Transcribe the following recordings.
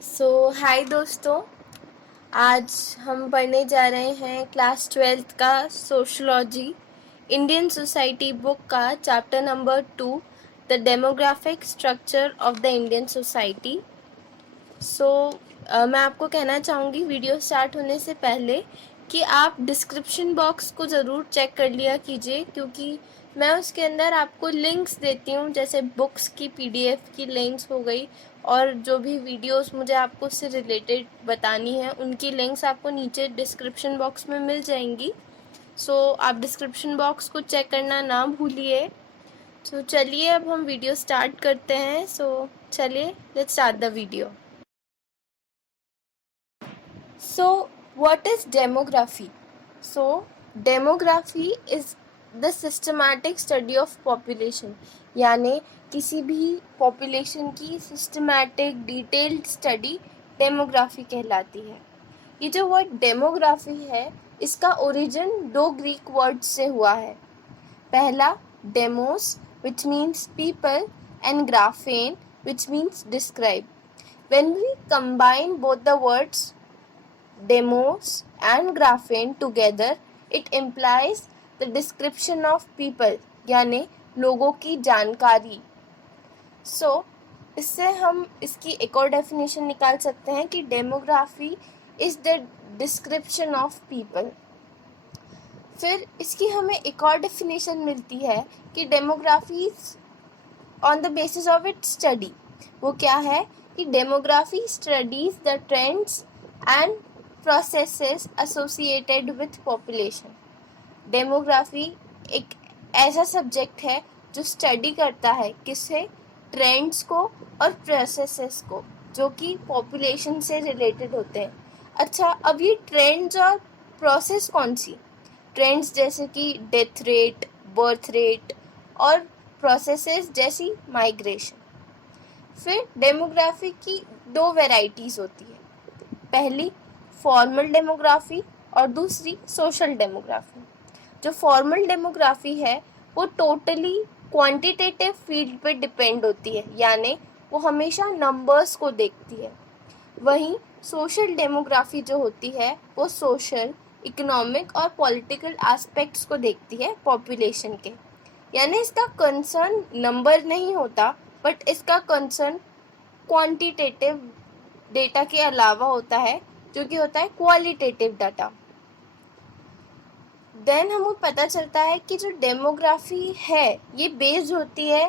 हाय दोस्तों। आज हम पढ़ने जा रहे हैं क्लास 12th का सोशलॉजी इंडियन सोसाइटी बुक का chapter number 2, the demographic structure of the Indian society. मैं आपको कहना चाहूँगी वीडियो स्टार्ट होने से पहले कि आप डिस्क्रिप्शन बॉक्स को ज़रूर चेक कर लिया कीजिए, क्योंकि मैं उसके अंदर आपको लिंक्स देती हूँ, जैसे बुक्स की पीडीएफ की लिंक्स हो गई, और जो भी वीडियोस मुझे आपको उससे रिलेटेड बतानी है उनकी लिंक्स आपको नीचे डिस्क्रिप्शन बॉक्स में मिल जाएंगी। आप डिस्क्रिप्शन बॉक्स को चेक करना ना भूलिए। चलिए अब हम वीडियो स्टार्ट करते हैं। चलिए let's start the video. What is demography? Demography is the systematic study of population, यानी किसी भी population की systematic detailed study demography कहलाती है। ये जो word demography है, इसका origin दो Greek words से हुआ है। पहला demos, which means people, and graphein, which means describe. When we combine both the words demos and graphene together, it implies the description of people, यानी लोगों की जानकारी। इससे हम इसकी एक और डेफिनेशन निकाल सकते हैं कि demography is the description of people. फिर इसकी हमें एक और डेफिनेशन मिलती है कि demography on the basis of its study. वो क्या है कि demography studies the trends and processes associated with population। Demography एक ऐसा सब्जेक्ट है जो स्टडी करता है किससे, ट्रेंड्स को और प्रोसेसेस को, जो कि पॉपुलेशन से रिलेटेड होते हैं। अच्छा, अब ये ट्रेंड्स और प्रोसेस कौन सी? ट्रेंड्स जैसे कि डेथ रेट, बर्थ रेट, और प्रोसेसेस जैसी माइग्रेशन। फिर डेमोग्राफी की दो वैरायटीज़ होती है, पहली फॉर्मल डेमोग्राफी और दूसरी सोशल डेमोग्राफी। जो फॉर्मल डेमोग्राफी है वो टोटली क्वांटिटेटिव फील्ड पे डिपेंड होती है, यानी वो हमेशा नंबर्स को देखती है। वहीं सोशल डेमोग्राफी जो होती है वो सोशल, इकोनॉमिक और पॉलिटिकल एस्पेक्ट्स को देखती है पॉपुलेशन के, यानी इसका कंसर्न नंबर नहीं होता, बट इसका कंसर्न क्वांटिटेटिव डेटा के अलावा होता है, जो कि होता है क्वालिटेटिव डाटा। देन हमें पता चलता है कि जो डेमोग्राफी है ये बेस्ड होती है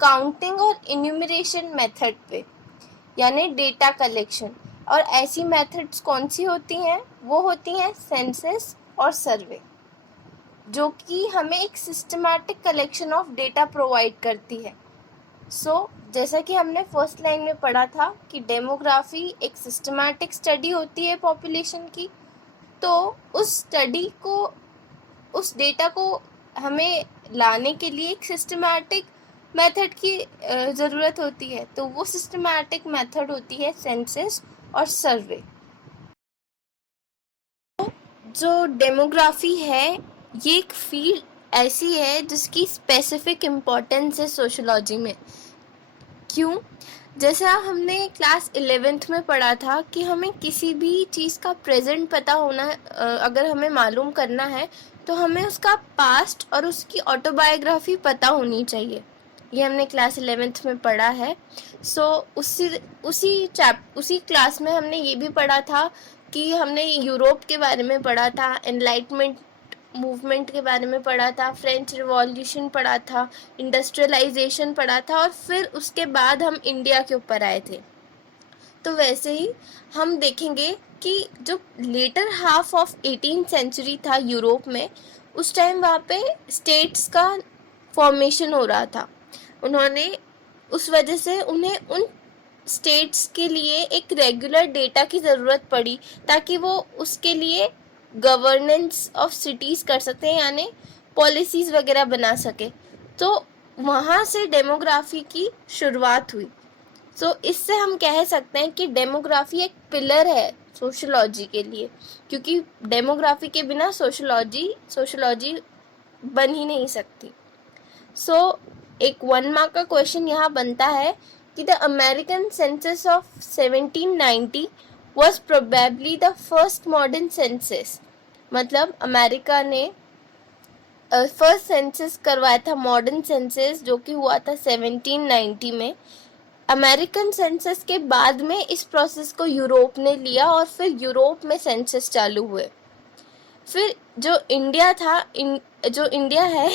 काउंटिंग और इन्यूमरेशन मेथड पे, यानी डेटा कलेक्शन। और ऐसी मेथड्स कौन सी होती हैं? वो होती हैं सेंसस और सर्वे, जो कि हमें एक systematic collection of data provide करती है। जैसा कि हमने फर्स्ट लाइन में पढ़ा था कि डेमोग्राफी एक सिस्टमैटिक स्टडी होती है पॉपुलेशन की, तो उस स्टडी को, उस डेटा को हमें लाने के लिए एक सिस्टमैटिक मेथड की ज़रूरत होती है। तो वो सिस्टमैटिक मेथड होती है सेंसस और सर्वे। जो डेमोग्राफी है ये एक फील्ड ऐसी है जिसकी स्पेसिफिक इम्पोर्टेंस है सोशोलॉजी में। क्यों? जैसा हमने क्लास 11th में पढ़ा था कि हमें किसी भी चीज़ का प्रेजेंट पता होना, अगर हमें मालूम करना है तो हमें उसका पास्ट और उसकी ऑटोबायोग्राफी पता होनी चाहिए। ये हमने क्लास 11th में पढ़ा है। उसी क्लास में हमने ये भी पढ़ा था कि हमने यूरोप के बारे में पढ़ा था, एनलाइटमेंट मूवमेंट के बारे में पढ़ा था, फ्रेंच रिवॉल्यूशन पढ़ा था, इंडस्ट्रियलाइजेशन पढ़ा था, और फिर उसके बाद हम इंडिया के ऊपर आए थे। तो वैसे ही हम देखेंगे कि जो later half of 18th century था यूरोप में, उस टाइम वहाँ पे स्टेट्स का फॉर्मेशन हो रहा था। उन्होंने उस वजह से उन्हें उन स्टेट्स के लिए एक रेगुलर डेटा की ज़रूरत पड़ी, ताकि वो उसके लिए गवर्नेंस ऑफ सिटीज़ कर सकते हैं, यानी पॉलिसीज़ वगैरह बना सके। तो वहाँ से डेमोग्राफी की शुरुआत हुई। इससे हम कह सकते हैं कि डेमोग्राफी एक पिलर है सोशोलॉजी के लिए, क्योंकि डेमोग्राफी के बिना सोशोलॉजी बन ही नहीं सकती। एक 1 मार्क का क्वेश्चन यहाँ बनता है कि the American census of 1790 was probably the first modern census. मतलब अमेरिका ने फर्स्ट सेंसस करवाया था, मॉडर्न सेंसस, जो कि हुआ था 1790 में। अमेरिकन सेंसस के बाद में इस प्रोसेस को यूरोप ने लिया और फिर यूरोप में सेंसस चालू हुए। फिर जो इंडिया था, जो इंडिया है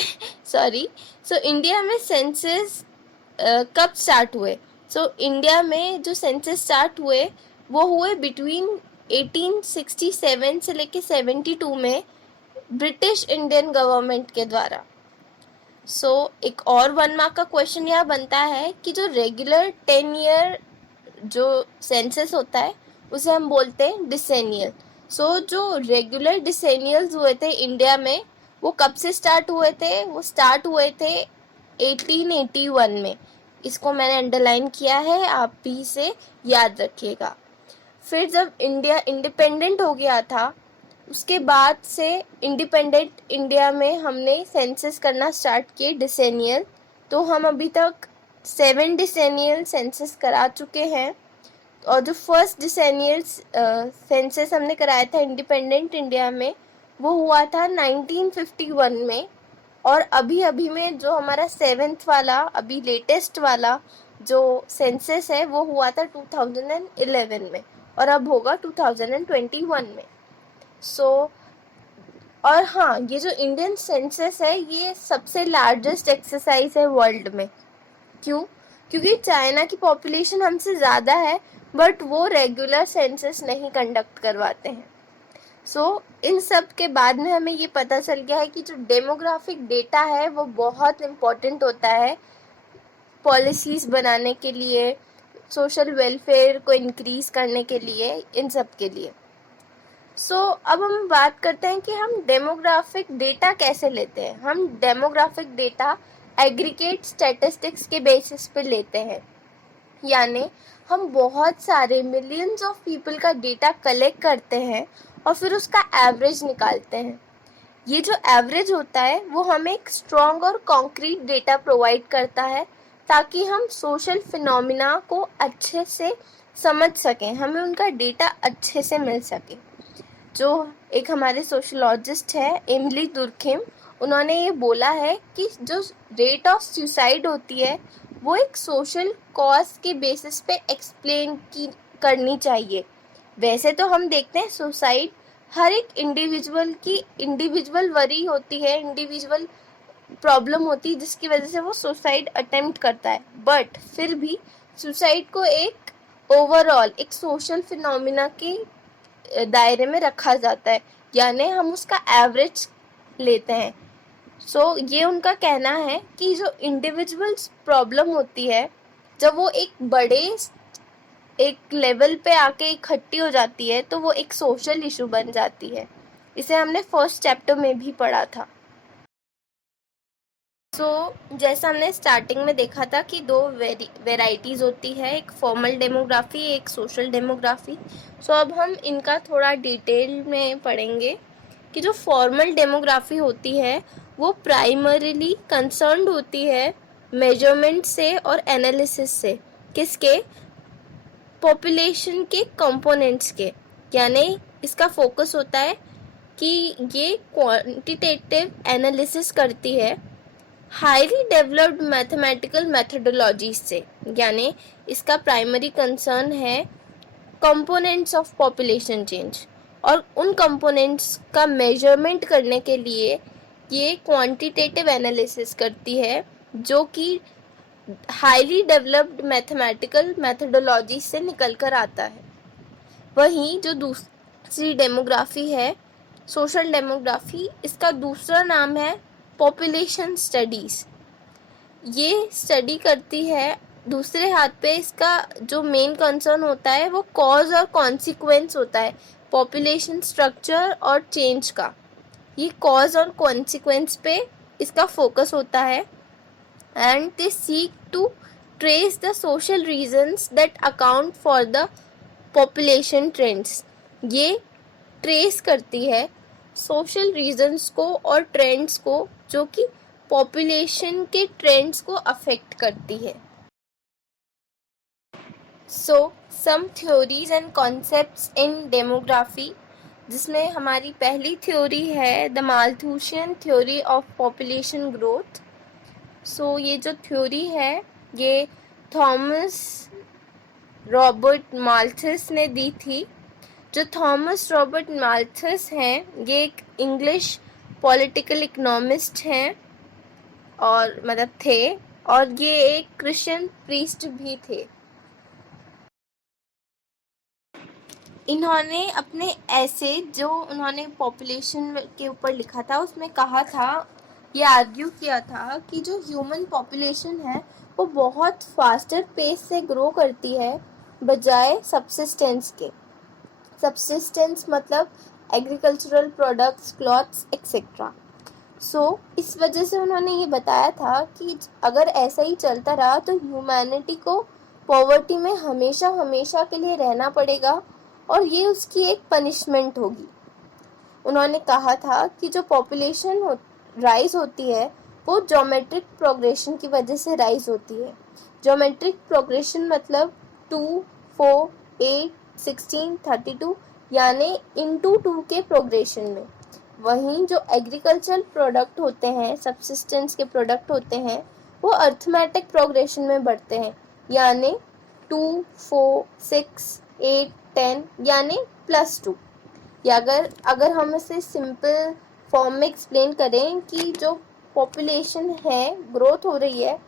सॉरी, सो इंडिया में सेंसस कब स्टार्ट हुए? सो इंडिया में जो सेंसस स्टार्ट हुए वो हुए बिटवीन 1867 से लेके 72 में ब्रिटिश इंडियन गवर्नमेंट के द्वारा। एक और 1 मार्क का क्वेश्चन यह बनता है कि जो रेगुलर 10 ईयर जो सेंसस होता है उसे हम बोलते हैं डिसेनियल। जो रेगुलर डिसेनियल्स हुए थे इंडिया में वो कब से स्टार्ट हुए थे? वो स्टार्ट हुए थे 1881 में। इसको मैंने अंडरलाइन किया है, आप भी इसे याद रखिएगा। फिर जब इंडिया इंडिपेंडेंट हो गया था उसके बाद से इंडिपेंडेंट इंडिया में हमने सेंसस करना स्टार्ट किए डिसेनियल। तो हम अभी तक 7 डिसेनियल सेंसस करा चुके हैं। और जो फर्स्ट डिसेनियल सेंसस हमने कराया था इंडिपेंडेंट इंडिया में वो हुआ था 1951 में। और अभी अभी में जो हमारा 7th वाला अभी लेटेस्ट वाला जो सेंसस है वो हुआ था 2011 में और अब होगा 2021 में। और हाँ, ये जो इंडियन सेंसस है ये सबसे लार्जेस्ट एक्सरसाइज है वर्ल्ड में। क्यों? क्योंकि चाइना की पॉपुलेशन हमसे ज़्यादा है बट वो रेगुलर सेंसस नहीं कंडक्ट करवाते हैं। इन सब के बाद में हमें ये पता चल गया है कि जो डेमोग्राफिक डेटा है वो बहुत इम्पोर्टेंट होता है पॉलिसीज़ बनाने के लिए, सोशल वेलफेयर को इंक्रीज़ करने के लिए, इन सब के लिए। अब हम बात करते हैं कि हम डेमोग्राफिक डेटा कैसे लेते हैं। हम डेमोग्राफिक डेटा एग्रीगेट स्टैटिस्टिक्स के बेसिस पे लेते हैं, यानी हम बहुत सारे मिलियंस ऑफ पीपल का डेटा कलेक्ट करते हैं और फिर उसका एवरेज निकालते हैं। ये जो एवरेज होता है वो हमें एक स्ट्रॉन्ग और कॉन्क्रीट डेटा प्रोवाइड करता है ताकि हम सोशल फिनोमिना को अच्छे से समझ सकें, हमें उनका डेटा अच्छे से मिल सके। जो एक हमारे सोशलॉजिस्ट है एमिली दुर्खिम, उन्होंने ये बोला है कि जो रेट ऑफ सुसाइड होती है वो एक सोशल कॉज के बेसिस पे एक्सप्लेन करनी चाहिए। वैसे तो हम देखते हैं सुसाइड हर एक इंडिविजुअल की इंडिविजुअल वरी होती है, इंडिविजुअल प्रॉब्लम होती है जिसकी वजह से वो सुसाइड अटेम्प्ट करता है, बट फिर भी सुसाइड को एक ओवरऑल एक सोशल फिनोमिना के दायरे में रखा जाता है, यानी हम उसका एवरेज लेते हैं। ये उनका कहना है कि जो इंडिविजुअल प्रॉब्लम होती है जब वो एक लेवल पे आके इकट्ठी हो जाती है तो वो एक सोशल इशू बन जाती है। इसे हमने फर्स्ट चैप्टर में भी पढ़ा था। जैसा हमने स्टार्टिंग में देखा था कि 2 वेराइटीज़ होती है, एक फॉर्मल डेमोग्राफी, एक सोशल डेमोग्राफी। अब हम इनका थोड़ा डिटेल में पढ़ेंगे कि जो फॉर्मल डेमोग्राफी होती है वो प्राइमरीली कंसर्न्ड होती है मेजरमेंट से और एनालिसिस से। किसके? पॉपुलेशन के कंपोनेंट्स के, यानी इसका फोकस होता है कि ये क्वांटिटेटिव एनालिसिस करती है हाईली डेवलप्ड मैथमेटिकल मेथडोलॉजी से, यानी इसका प्राइमरी कंसर्न है कंपोनेंट्स ऑफ पॉपुलेशन चेंज, और उन कंपोनेंट्स का मेजरमेंट करने के लिए ये क्वांटिटेटिव एनालिसिस करती है जो कि हाईली डेवलप्ड मैथमेटिकल मेथडोलॉजी से निकल कर आता है। वहीं जो दूसरी डेमोग्राफी है सोशल डेमोग्राफी, इसका दूसरा नाम है पॉपुलेशन स्टडीज़। ये स्टडी करती है, दूसरे हाथ पे इसका जो मेन कंसर्न होता है वो कॉज और कॉन्सिक्वेंस होता है पॉपुलेशन स्ट्रक्चर और चेंज का। ये कॉज और कॉन्सिक्वेंस पे इसका फोकस होता है and they seek to trace the social reasons that account for the population trends. ये ट्रेस करती है सोशल रीजंस को और ट्रेंड्स को जो कि पॉपुलेशन के ट्रेंड्स को अफेक्ट करती है। So some theories and concepts in demography, जिसमें हमारी पहली थ्योरी है the Malthusian theory of population growth. So ये जो थ्योरी है ये थॉमस रॉबर्ट माल्थस ने दी थी। जो थॉमस रॉबर्ट माल्थस हैं ये एक इंग्लिश पॉलिटिकल इकोनॉमिस्ट हैं और मतलब थे, और ये एक क्रिश्चियन प्रीस्ट भी थे। इन्होंने अपने ऐसे जो उन्होंने पॉपुलेशन के ऊपर लिखा था उसमें कहा था, ये आर्ग्यू किया था कि जो ह्यूमन पॉपुलेशन है वो बहुत फास्टर पेस से ग्रो करती है बजाय सब्सिस्टेंस के। सब्सिस्टेंस मतलब एग्रीकल्चरल प्रोडक्ट्स, क्लॉथ्स एक्सेट्रा। सो इस वजह से उन्होंने ये बताया था कि अगर ऐसा ही चलता रहा तो ह्यूमैनिटी को पॉवर्टी में हमेशा हमेशा के लिए रहना पड़ेगा और ये उसकी एक पनिशमेंट होगी। उन्होंने कहा था कि जो पॉपुलेशन राइज होती है वो ज्योमेट्रिक प्रोग्रेशन की वजह से राइज होती है। ज्योमेट्रिक प्रोग्रेशन मतलब 2, 4, 8, 16, 32 यानी इनटू 2 के प्रोग्रेशन में। वहीं जो एग्रीकल्चरल प्रोडक्ट होते हैं, सब्सिस्टेंस के प्रोडक्ट होते हैं, वो अर्थमेटिक प्रोग्रेशन में बढ़ते हैं यानी 2, 4, 6, 8, 10 यानी +2। या अगर हम इसे सिंपल फॉर्म में एक्सप्लेन करें कि जो पॉपुलेशन है ग्रोथ हो रही है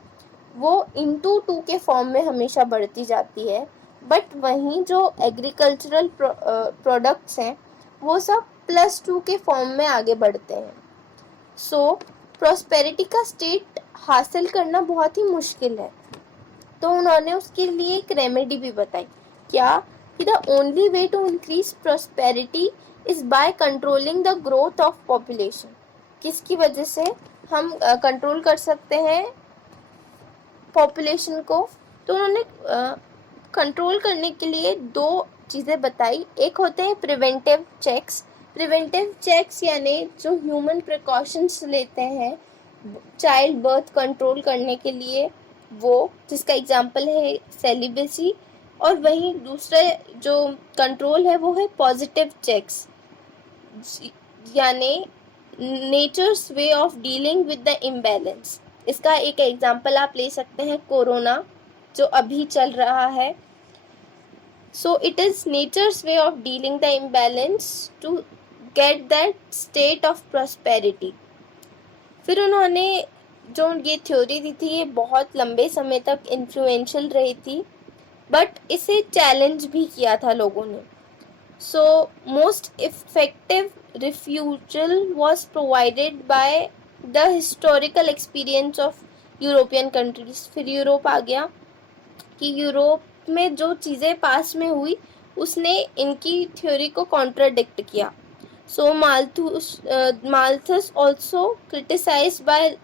वो इनटू 2 के फॉर्म में हमेशा बढ़ती जाती है, बट वहीं जो एग्रीकल्चरल प्रोडक्ट्स हैं वो सब +2 के फॉर्म में आगे बढ़ते हैं। सो प्रॉस्पेरिटी का स्टेट हासिल करना बहुत ही मुश्किल है, तो उन्होंने उसके लिए एक रेमेडी भी बताई। क्या कि the only way to increase prosperity is by controlling the growth of population. किसकी वजह से हम कंट्रोल कर सकते हैं पॉपुलेशन को? तो उन्होंने कंट्रोल करने के लिए 2 चीज़ें बताई। एक होते हैं प्रिवेंटिव चेक्स। प्रिवेंटिव चेक्स यानी जो ह्यूमन प्रिकॉशंस लेते हैं चाइल्ड बर्थ कंट्रोल करने के लिए, वो जिसका एग्जांपल है सेलिबेसी। और वहीं दूसरा जो कंट्रोल है वो है पॉजिटिव चेक्स यानी nature's way of dealing with the imbalance. इसका एक एग्जांपल आप ले सकते हैं कोरोना जो अभी चल रहा है। So it is nature's way of dealing the imbalance to get that state of prosperity. फिर उन्होंने जो ये थ्योरी दी थी ये बहुत लंबे समय तक इन्फ्लुएंशियल रही थी, बट इसे चैलेंज भी किया था लोगों ने। So most effective refusal was provided by the historical experience of European countries. फिर यूरोप आ गया कि यूरोप में जो चीज़ें पास में हुई उसने इनकी थ्योरी को कॉन्ट्राडिक्ट किया। So Malthus also criticised by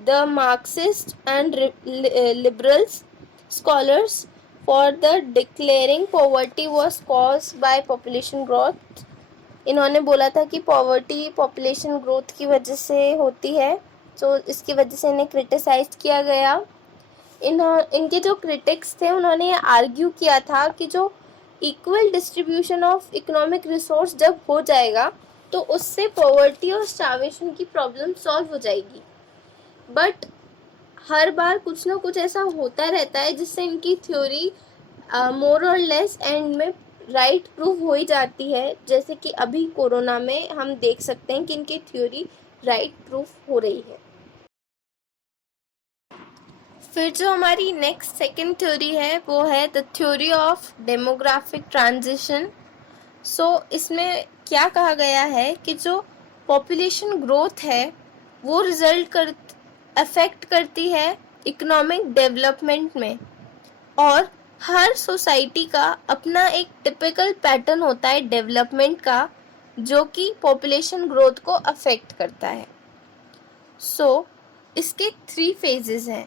the Marxist and liberals scholars for the declaring poverty was caused by population growth। इन्होंने बोला था कि पॉवर्टी पॉपुलेशन ग्रोथ की वजह से होती है, तो इसकी वजह से इन्हें क्रिटिसाइज किया गया। इनके जो क्रिटिक्स थे उन्होंने आर्ग्यू किया था कि जो equal distribution of economic resource जब हो जाएगा तो उससे पॉवर्टी और स्टार्वेशन की प्रॉब्लम सॉल्व हो जाएगी, बट हर बार कुछ ना कुछ ऐसा होता रहता है जिससे इनकी थ्योरी मोर और लेस एंड में राइट प्रूव हो ही जाती है। जैसे कि अभी कोरोना में हम देख सकते हैं कि इनकी थ्योरी राइट प्रूफ हो रही है। फिर जो हमारी नेक्स्ट सेकंड थ्योरी है वो है the theory of demographic transition. So इसमें क्या कहा गया है कि जो पॉपुलेशन ग्रोथ है वो अफेक्ट करती है इकोनॉमिक डेवलपमेंट में, और हर सोसाइटी का अपना एक टिपिकल पैटर्न होता है डेवलपमेंट का जो कि पॉपुलेशन ग्रोथ को अफेक्ट करता है। सो इसके 3 फेजेस हैं।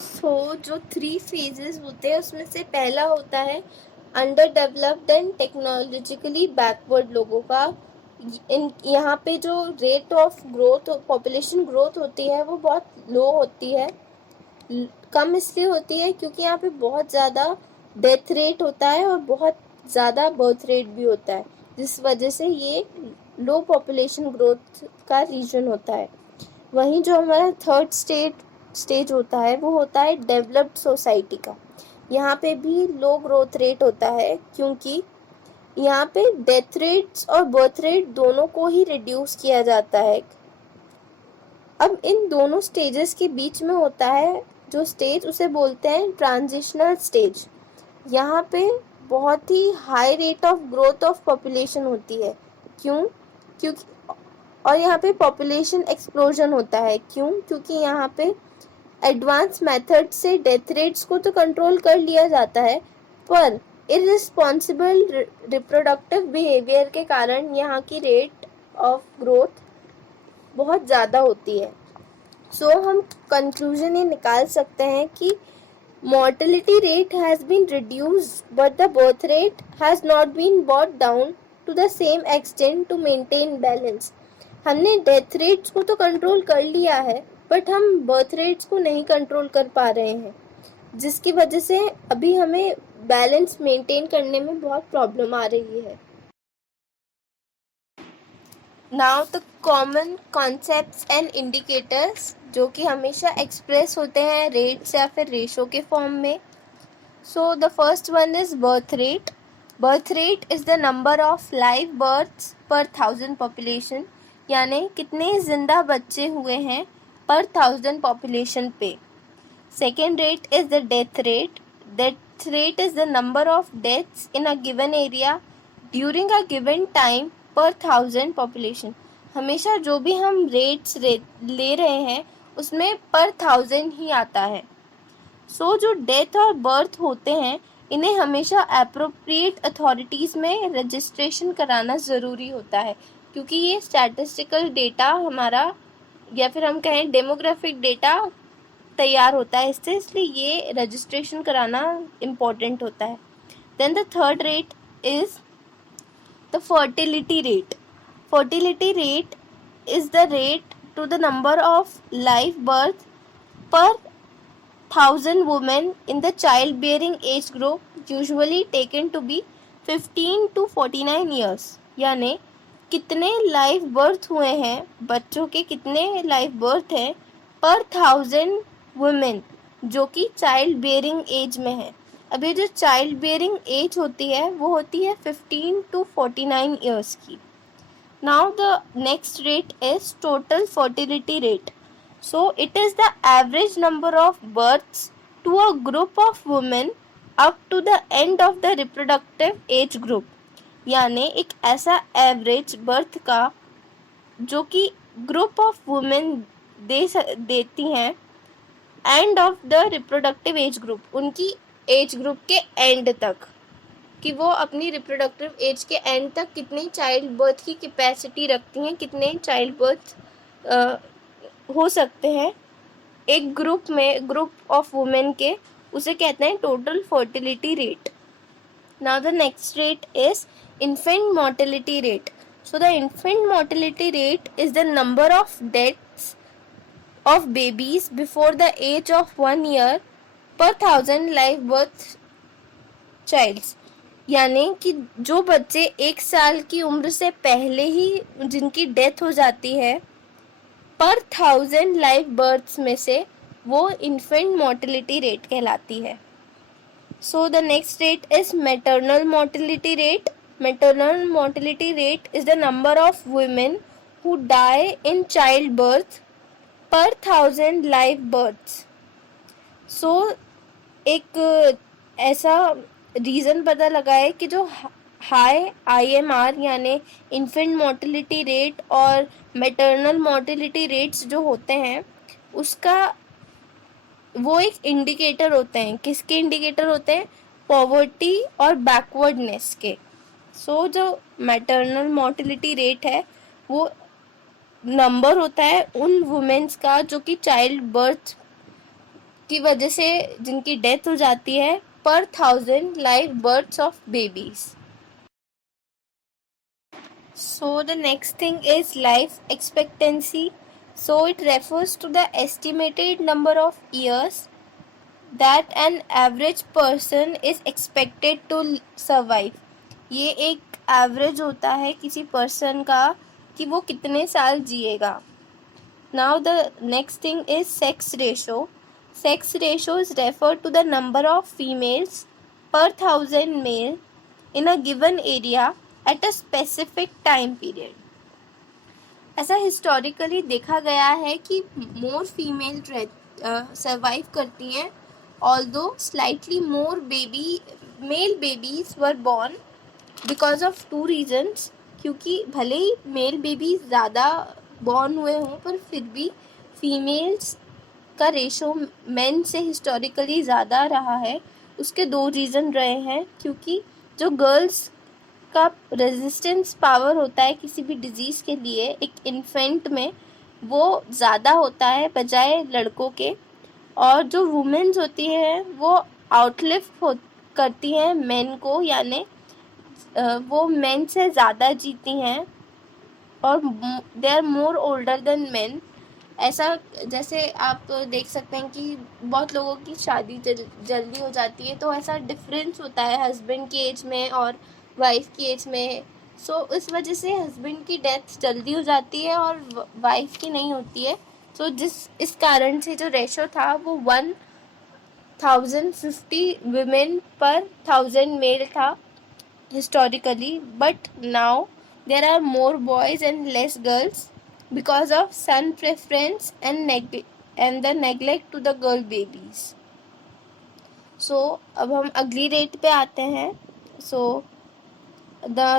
जो 3 फेजेस होते हैं उसमें से पहला होता है under developed and technologically backward लोगों का। यहाँ पे जो rate of growth population growth होती है वो बहुत लो होती है कम इसलिए होती है क्योंकि यहाँ पे बहुत ज़्यादा डेथ रेट होता है और बहुत ज़्यादा बर्थ रेट भी होता है, जिस वजह से ये लो पॉपुलेशन ग्रोथ का रीजन होता है। वहीं जो हमारा थर्ड स्टेज होता है वो होता है डेवलप्ड सोसाइटी का। यहाँ पे भी लो ग्रोथ रेट होता है क्योंकि यहाँ पे डेथ रेट्स और बर्थ रेट दोनों को ही रिड्यूस किया जाता है। अब इन दोनों स्टेजेस के बीच में होता है जो स्टेज, उसे बोलते हैं ट्रांजिशनल स्टेज। यहाँ पे बहुत ही high rate of growth of population होती है। क्योंकि और यहाँ पे पॉपुलेशन एक्सप्लोजन होता है। क्योंकि यहाँ पे एडवांस मेथड से डेथ रेट्स को तो कंट्रोल कर लिया जाता है, पर इररिस्पॉन्सिबल रिप्रोडक्टिव बिहेवियर के कारण यहाँ की रेट ऑफ ग्रोथ बहुत ज़्यादा होती है। सो हम कंक्लूजन ये निकाल सकते हैं कि mortality rate has been reduced but the birth rate has not been brought down to the same extent to maintain balance। हमने डेथ रेट्स को तो कंट्रोल कर लिया है बट हम बर्थ रेट्स को नहीं कंट्रोल कर पा रहे हैं, जिसकी वजह से अभी हमें बैलेंस मेंटेन करने में बहुत प्रॉब्लम आ रही है। Now the common concepts and indicators जो कि हमेशा एक्सप्रेस होते हैं रेट्स या फिर रेशो के फॉर्म में। So the first one is birth rate. Birth rate is the number of live births per 1000 population, यानी कितने ज़िंदा बच्चे हुए हैं पर 1000 पॉपुलेशन पे। Second rate is the death rate. Death rate is the number of deaths in a given area during a given time पर 1000 population. हमेशा जो भी हम रेट्स ले रहे हैं उसमें पर 1000 ही आता है। सो जो डेथ और बर्थ होते हैं इन्हें हमेशा एप्रोप्रिएट अथॉरिटीज़ में रजिस्ट्रेशन कराना ज़रूरी होता है, क्योंकि ये स्टैटिस्टिकल डेटा हमारा या फिर हम कहें डेमोग्राफिक डेटा तैयार होता है इससे, इसलिए ये रजिस्ट्रेशन कराना इम्पोर्टेंट होता है। Then the third rate is the fertility rate. Fertility rate is the rate to the number of live birth per 1000 women in the childbearing age group, usually taken to be 15 to 49 years। यानी कितने live birth हुए हैं, बच्चों के कितने live birth हैं पर 1000 women जो कि चाइल्ड बेयरिंग एज में है। अब ये जो चाइल्ड बेयरिंग एज होती है वो होती है 15 to 49 ईयर्स की। Now the next rate is total fertility rate. So it is the average number of births to a group of women up to the end of the reproductive age group. यानी एक ऐसा average birth का जो कि group of women देती हैं and of the reproductive age group, उनकी age group के एंड तक, कि वो अपनी रिप्रोडक्टिव एज के एंड तक कितनी चाइल्ड बर्थ की कैपेसिटी रखती हैं, कितने चाइल्ड बर्थ हो सकते हैं एक ग्रुप में, ग्रुप ऑफ वुमेन के, उसे कहते हैं total fertility rate. Now the next rate is infant mortality rate. So the infant mortality rate is the number of deaths of babies before the age of 1 year per 1000 live birth childs। यानी कि जो बच्चे 1 साल की उम्र से पहले ही जिनकी डेथ हो जाती है पर 1000 लाइव बर्थ्स में से, वो इन्फेंट मोर्टेलिटी रेट कहलाती है। So the next rate is maternal mortality rate. Maternal mortality rate is the number of women who die in child birth per 1000 live births. सो एक ऐसा रीज़न पता लगा है कि जो हाई IMR यानी इन्फेंट मोर्टेलिटी रेट और मैटरनल मोर्टेलिटी रेट्स जो होते हैं उसका वो एक इंडिकेटर होते हैं। किसके इंडिकेटर होते हैं? पॉवर्टी और बैकवर्डनेस के। सो जो मैटरनल मोर्टेलिटी रेट है वो नंबर होता है उन वुमेन्स का जो कि चाइल्ड बर्थ की वजह से जिनकी डेथ हो जाती है per 1000 live births of babies. So the next thing is life expectancy. So it refers to the estimated number of years that an average person is expected to survive. ये एक average होता है किसी person का कि वो कितने साल जिएगा। Now the next thing is sex ratio. Sex ratio is refer to the number of females per 1000 male in a given area at a specific time period। ऐसा हिस्टोरिकली देखा गया है कि मोर फीमेल सर्वाइव करती हैं, although slightly more male babies were born because of two reasons. क्योंकि भले ही मेल बेबी ज़्यादा बॉर्न हुए हों पर फिर भी फीमेल्स का रेशो मेन से हिस्टोरिकली ज़्यादा रहा है। उसके दो रीज़न रहे हैं, क्योंकि जो गर्ल्स का रेजिस्टेंस पावर होता है किसी भी डिजीज़ के लिए एक इन्फेंट में, वो ज़्यादा होता है बजाय लड़कों के। और जो वुमेन्स होती हैं वो आउटलिव करती हैं मेन को, यानी वो मेन से ज़्यादा जीती हैं और they are more older than men. ऐसा जैसे आप देख सकते हैं कि बहुत लोगों की शादी जल्दी हो जाती है, तो ऐसा डिफरेंस होता है हस्बैंड की एज में और वाइफ की एज में। सो इस वजह से हस्बैंड की डेथ जल्दी हो जाती है और वाइफ की नहीं होती है। सो इस कारण से जो रेशो था वो 1050 women per 1000 मेल था historically, but now there are more boys and less girls because of son preference and the neglect to the girl babies। So अब हम अगली रेट पे आते हैं। So the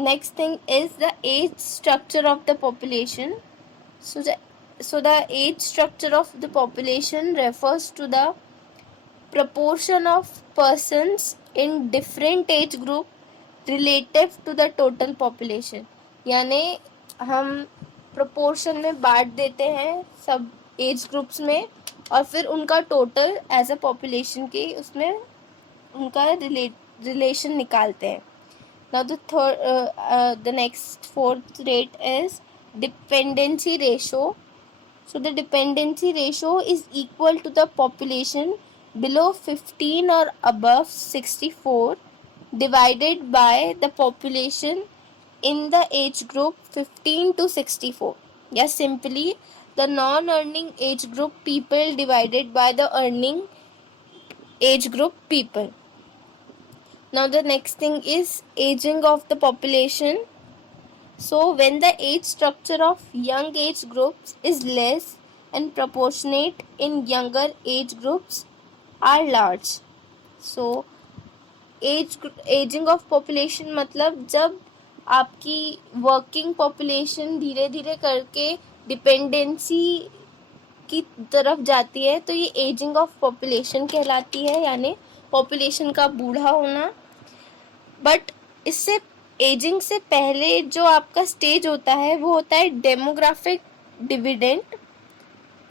next thing is the age structure of the population। So the age structure of the population refers to the proportion of persons in different age group relative to the total population. यानी हम proportion में बांट देते हैं सब age groups में और फिर उनका टोटल एज अ पॉपुलेशन के उसमें उनका रिलेशन निकालते हैं। Now the next fourth rate is dependency ratio. So the dependency ratio is equal to the population below 15 or above 64 divided by the population in the age group 15 to 64, या simply the non-earning age group people divided by the earning age group people। Now the next thing is aging of the population। So when the age structure of young age groups is less and proportionate in younger age groups are large। So ageing of population मतलब जब आपकी working population धीरे धीरे करके dependency की तरफ जाती है तो ये एजिंग ऑफ पॉपुलेशन कहलाती है, यानी पॉपुलेशन का बूढ़ा होना। बट इससे एजिंग से पहले जो आपका स्टेज होता है वो होता है डेमोग्राफिक डिविडेंड।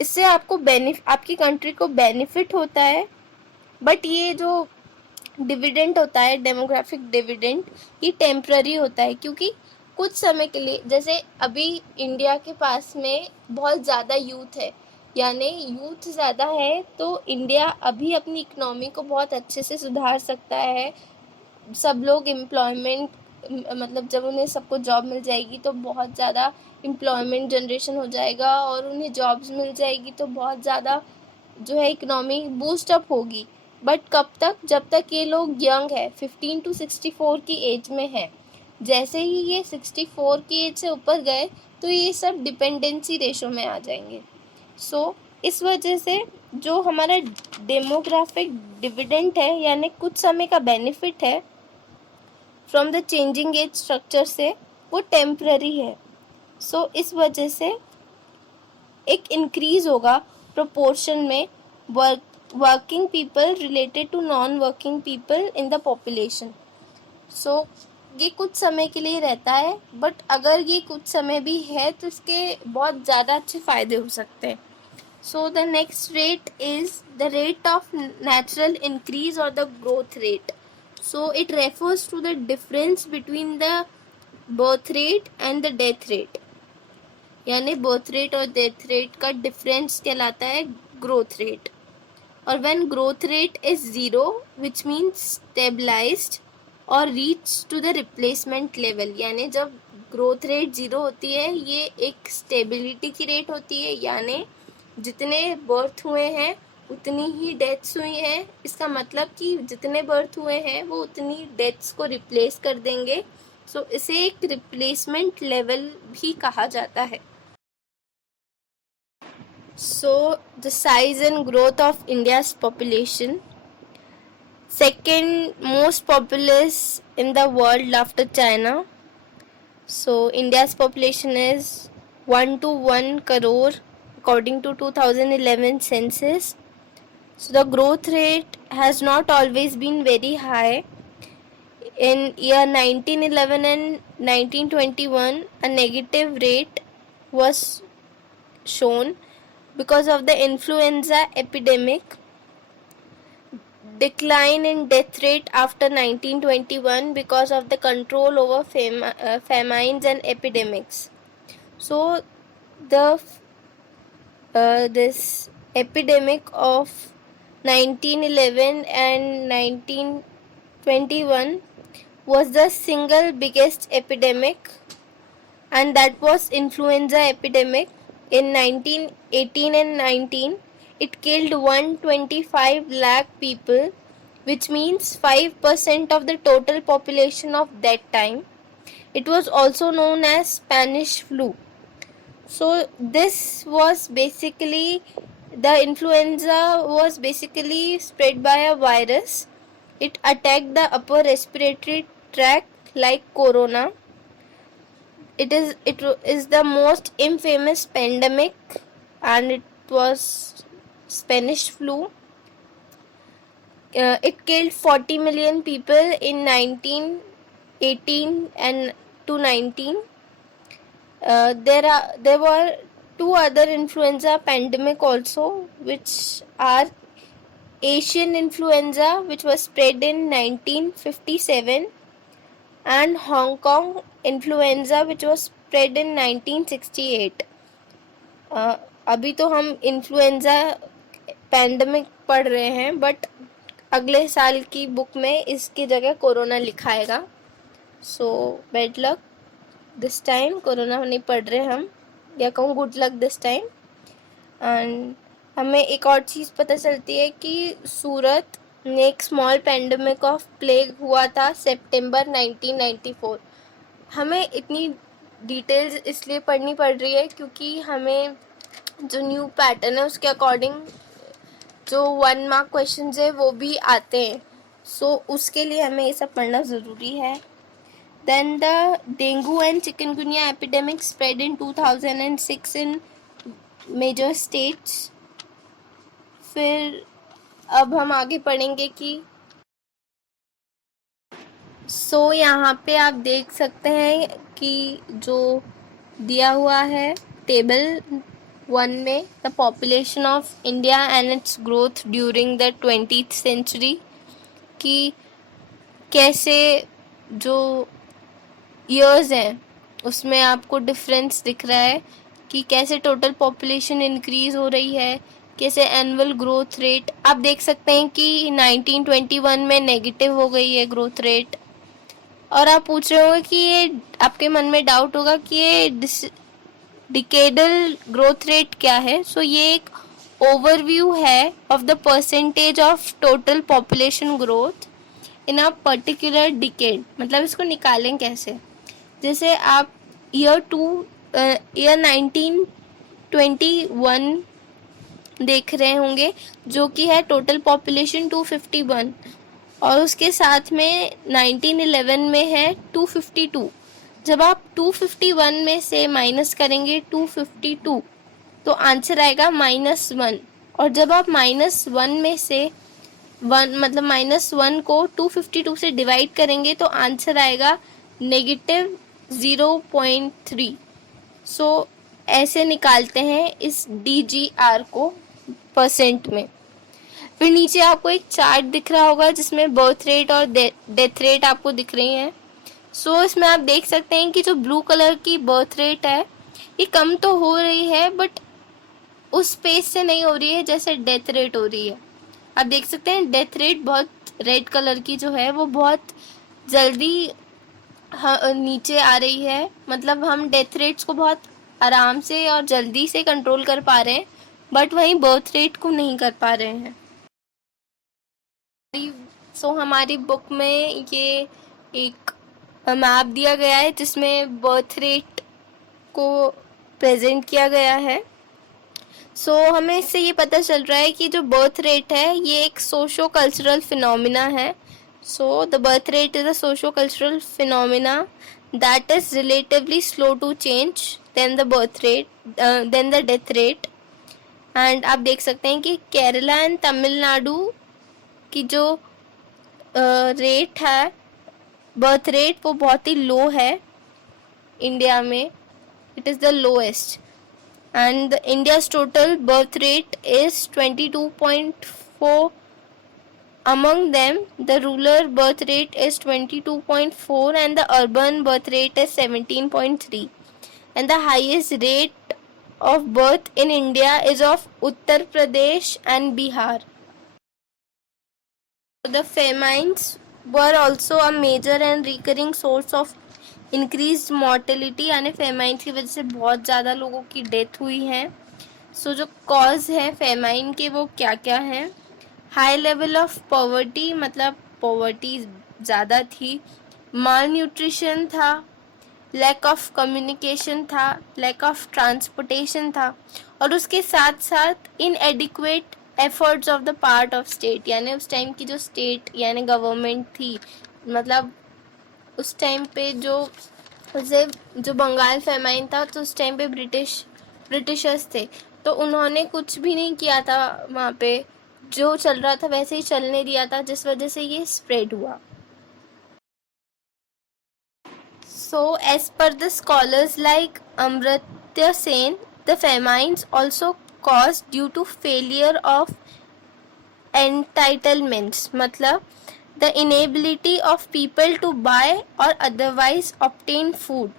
इससे आपको आपकी कंट्री को बेनिफिट होता है। बट ये जो डिविडेंड होता है डेमोग्राफिक डिविडेंड, ये टेम्प्ररी होता है क्योंकि कुछ समय के लिए, जैसे अभी इंडिया के पास में बहुत ज़्यादा यूथ है, यानी यूथ ज़्यादा है तो इंडिया अभी अपनी इकनॉमी को बहुत अच्छे से सुधार सकता है। सब लोग एम्प्लॉयमेंट मतलब जब उन्हें सबको जॉब मिल जाएगी तो बहुत ज़्यादा एम्प्लॉयमेंट जनरेशन हो जाएगा और उन्हें जॉब्स मिल जाएगी तो बहुत ज़्यादा जो है इकनॉमी बूस्ट अप होगी। बट कब तक? जब तक ये लोग यंग है, 15 to 64 की एज में है। जैसे ही ये 64 की एज से ऊपर गए तो ये सब डिपेंडेंसी रेशो में आ जाएंगे। सो इस वजह से जो हमारा डेमोग्राफिक डिविडेंड है, यानी कुछ समय का बेनिफिट है from the changing age structure से, वो टेम्प्ररी है। सो इस वजह से एक इंक्रीज होगा प्रोपोर्शन में working people related to non working people in the population. So ये कुछ समय के लिए रहता है, बट अगर ये कुछ समय भी है तो इसके बहुत ज़्यादा अच्छे फ़ायदे हो सकते हैं। So the next rate is the rate of natural increase और the growth rate. So it refers to the difference between the birth rate and the death rate, यानी बर्थ रेट और डेथ रेट का difference कहलाता है growth rate. और when growth rate is 0 which means stabilised और reach to the replacement level, यानी जब growth rate 0 होती है ये एक स्टेबिलिटी की रेट होती है, यानी जितने बर्थ हुए हैं उतनी ही डेथ्स हुई हैं। इसका मतलब कि जितने बर्थ हुए हैं वो उतनी डेथ्स को रिप्लेस कर देंगे। सो इसे एक रिप्लेसमेंट लेवल भी कहा जाता है। So the size and growth of India's population, second most populous in the world after China. So India's population is 1 to 1 crore according to 2011 census. So the growth rate has not always been very high. In year 1911 and 1921, a negative rate was shown because of the influenza epidemic. Decline in death rate after 1921 because of the control over famines and epidemics. So the this epidemic of 1911 and 1921 was the single biggest epidemic, and that was influenza epidemic. In 1918 and 19, it killed 125 lakh people, which means 5% of the total population of that time. It was also known as Spanish flu. So this was basically, the influenza was basically spread by a virus. It attacked the upper respiratory tract like corona. It is the most infamous pandemic, and it was Spanish flu. It killed 40 million people in 1918 and to 19. There were two other influenza pandemic also, which are Asian influenza, which was spread in 1957, and Hong Kong influenza, which was spread in 1968. अभी तो हम influenza pandemic पढ़ रहे हैं, but अगले साल की book में इसकी जगह कोरोना लिखाएगा। So bad luck this time, corona नहीं पढ़ रहे हम, या कहूँ good luck this time. And हमें एक और चीज़ पता चलती है कि सूरत में एक स्मॉल पैंडमिक ऑफ प्लेग हुआ था सितंबर 1994। हमें इतनी डिटेल्स इसलिए पढ़नी पड़ रही है क्योंकि हमें जो न्यू पैटर्न है उसके अकॉर्डिंग जो 1 मार्क क्वेश्चन है वो भी आते हैं। सो उसके लिए हमें ये सब पढ़ना ज़रूरी है। Then the dengue and chikungunya epidemic spread in 2006 in major states. फिर अब हम आगे पढ़ेंगे कि यहाँ पे आप देख सकते हैं कि जो दिया हुआ है टेबल 1 में, the population of India and its growth during the 20th century, कि कैसे जो ईयर्स हैं उसमें आपको डिफरेंस दिख रहा है कि कैसे टोटल पॉपुलेशन इंक्रीज़ हो रही है, कैसे एनुअल ग्रोथ रेट आप देख सकते हैं कि 1921 में नेगेटिव हो गई है ग्रोथ रेट। और आप पूछ रहे होंगे कि ये, आपके मन में डाउट होगा कि ये डिकेडल ग्रोथ रेट क्या है। सो ये एक ओवरव्यू है of the percentage of total population growth in a particular decade. मतलब इसको निकालें कैसे, जैसे आप ईयर 1921 देख रहे होंगे जो कि है टोटल पॉपुलेशन 251, और उसके साथ में 1911 में है 252। जब आप 251 में से माइनस करेंगे 252 तो आंसर आएगा -1, और जब आप -1 में से 1 मतलब -1 को 252 से डिवाइड करेंगे तो आंसर आएगा -0.3। सो ऐसे निकालते हैं इस DGR को परसेंट में। फिर नीचे आपको एक चार्ट दिख रहा होगा जिसमें बर्थ रेट और डेथ रेट आपको दिख रही हैं। सो इसमें आप देख सकते हैं कि जो ब्लू कलर की बर्थ रेट है ये कम तो हो रही है, बट उस पेस से नहीं हो रही है जैसे डेथ रेट हो रही है। आप देख सकते हैं डेथ रेट बहुत रेड कलर की जो है वो बहुत जल्दी नीचे आ रही है, मतलब हम डेथ रेट्स को बहुत आराम से और जल्दी से कंट्रोल कर पा रहे हैं, बट वहीं बर्थ रेट को नहीं कर पा रहे हैं। सो हमारी बुक में ये एक मैप दिया गया है जिसमें बर्थ रेट को प्रेजेंट किया गया है। सो हमें इससे ये पता चल रहा है कि जो बर्थ रेट है ये एक सोशो कल्चरल फिनोमिना है। So the birth rate is a socio cultural phenomena that is relatively slow to change than the birth rate than the death rate। And आप देख सकते हैं कि केरला एंड तमिलनाडु की जो रेट है बर्थ रेट वो बहुत ही लो है इंडिया में, it is the lowest, and India's total birth rate is 22.4. Among them, the rural birth rate is 22.4 and the urban birth rate is 17.3. And the highest rate of birth in India is of Uttar Pradesh and Bihar. The famines were also a major and recurring source of increased mortality, यानी famine की वजह से बहुत ज़्यादा लोगों की death हुई है। सो जो कॉज है फेमाइन के वो क्या क्या हैं? हाई लेवल ऑफ पॉवर्टी, मतलब पॉवर्टी ज़्यादा थी, माल न्यूट्रिशन था, लैक ऑफ कम्युनिकेशन था, लैक ऑफ ट्रांसपोर्टेशन था, और उसके साथ साथ इनएडिक्वेट efforts of the part of state, यानी उस टाइम की जो स्टेट यानी गवर्नमेंट थी, मतलब उस टाइम पे जो बंगाल फेमाइन था तो उस टाइम पे ब्रिटिशर्स थे, तो उन्होंने कुछ भी नहीं किया था वहाँ पे, जो चल रहा था वैसे ही चलने दिया था, जिस वजह से ये स्प्रेड हुआ। So, as per the scholars like Amartya Sen, the famines also caused due to failure of entitlements, मतलब the inability of people to buy or otherwise obtain food.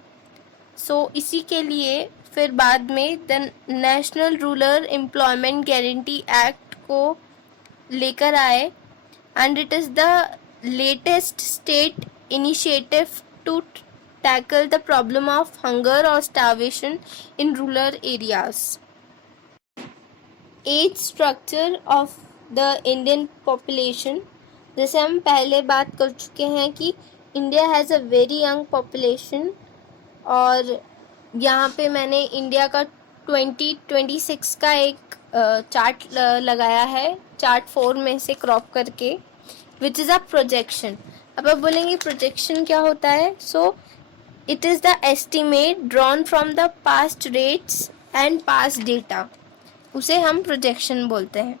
So, इसी के लिए फिर बाद में the national rural employment guarantee act को लेकर आए, and it is the latest state initiative to tackle the problem of hunger or starvation in rural areas. Age structure of the Indian population, जैसे हम पहले बात कर चुके हैं कि India has a very young population, और यहाँ पे मैंने इंडिया का 2026 का एक चार्ट लगाया है, चार्ट 4 में से क्रॉप करके, विच इज़ अ प्रोजेक्शन। अब आप बोलेंगे प्रोजेक्शन क्या होता है? सो it is the estimate drawn from the past rates and past data, उसे हम projection बोलते हैं।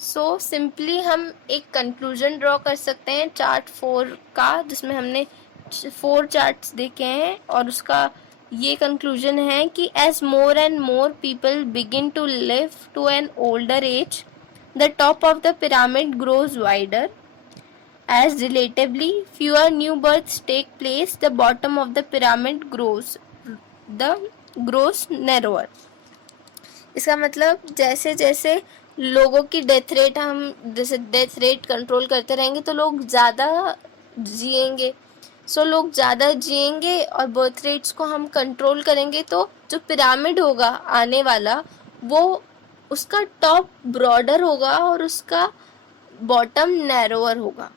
So simply हम एक conclusion draw कर सकते हैं चार्ट 4 का, जिसमें हमने 4 चार्ट्स देखे हैं, और उसका ये conclusion है कि as more and more people begin to live to an older age, the top of the pyramid grows wider. As relatively fewer new births take place, the bottom of the pyramid grows narrower. इसका मतलब जैसे जैसे लोगों की death rate, हम जैसे death rate control करते रहेंगे तो लोग ज़्यादा जिएंगे, सो लोग ज़्यादा जिएंगे और बर्थ रेट्स को हम कंट्रोल करेंगे, तो जो पिरामिड होगा आने वाला वो उसका टॉप ब्रॉडर होगा और उसका बॉटम नैरोअर होगा।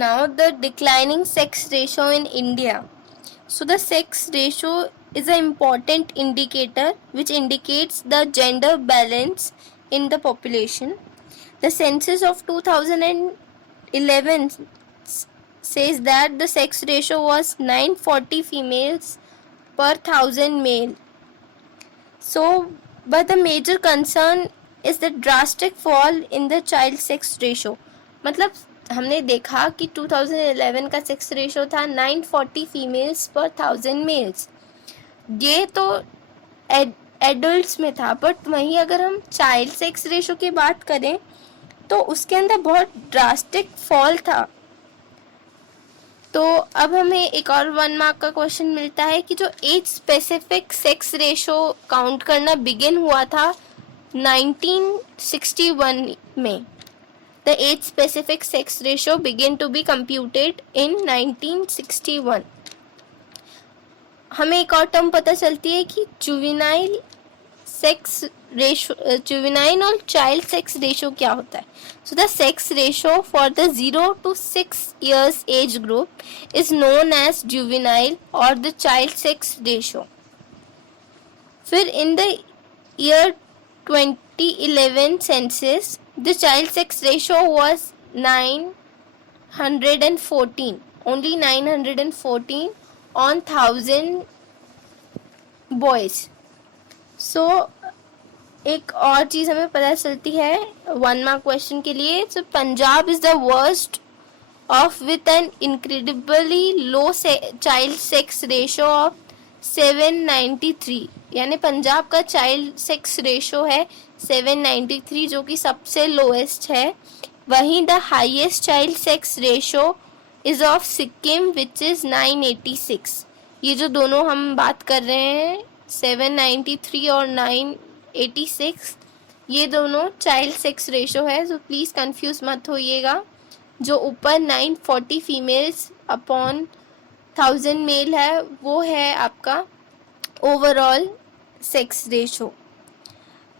Now the declining sex ratio in India. So the sex ratio is an important indicator which indicates the gender balance in the population. The census of 2011 says that the sex ratio was 940 females per 1000 male. So, but the major concern is the drastic fall in the child sex ratio. मतलब हमने देखा कि 2011 का sex ratio था 940 females पर 1000 mails, ये तो adults में था, बट वहीं अगर हम चाइल्ड सेक्स रेशो की बात करें तो उसके अंदर बहुत ड्रास्टिक फॉल था। तो अब हमें एक और 1 मार्क का क्वेश्चन मिलता है कि जो age specific sex ratio count करना बिगिन हुआ था 1961 में। The age specific sex ratio begin to be computed in 1961। हमें एक और टर्म पता चलती है कि जुवेनाइल सेक्स रेशो, जुवेनाइल और चाइल्ड सेक्स रेशो क्या होता है। So the sex ratio for the 0 to 6 years age group is known as juvenile और द चाइल्ड सेक्स रेशो। फिर in the year 2011 census the child sex ratio was 914, only 914 on 1000 boys। सो एक और चीज़ हमें पता चलती है 1 मार्क क्वेश्चन के लिए। So Punjab is the worst off with an incredibly low child sex ratio of 793, यानी पंजाब का चाइल्ड सेक्स रेशो है 793 जो कि सबसे लोएस्ट है। वहीं the highest child sex ratio is of Sikkim which is 986। ये जो दोनों हम बात कर रहे हैं 793 और 986, ये दोनों चाइल्ड सेक्स रेशो है। सो प्लीज़ कंफ्यूज मत होइएगा। जो ऊपर 940 फीमेल्स अपॉन 1000 मेल है वो है आपका ओवरऑल सेक्स रेशो।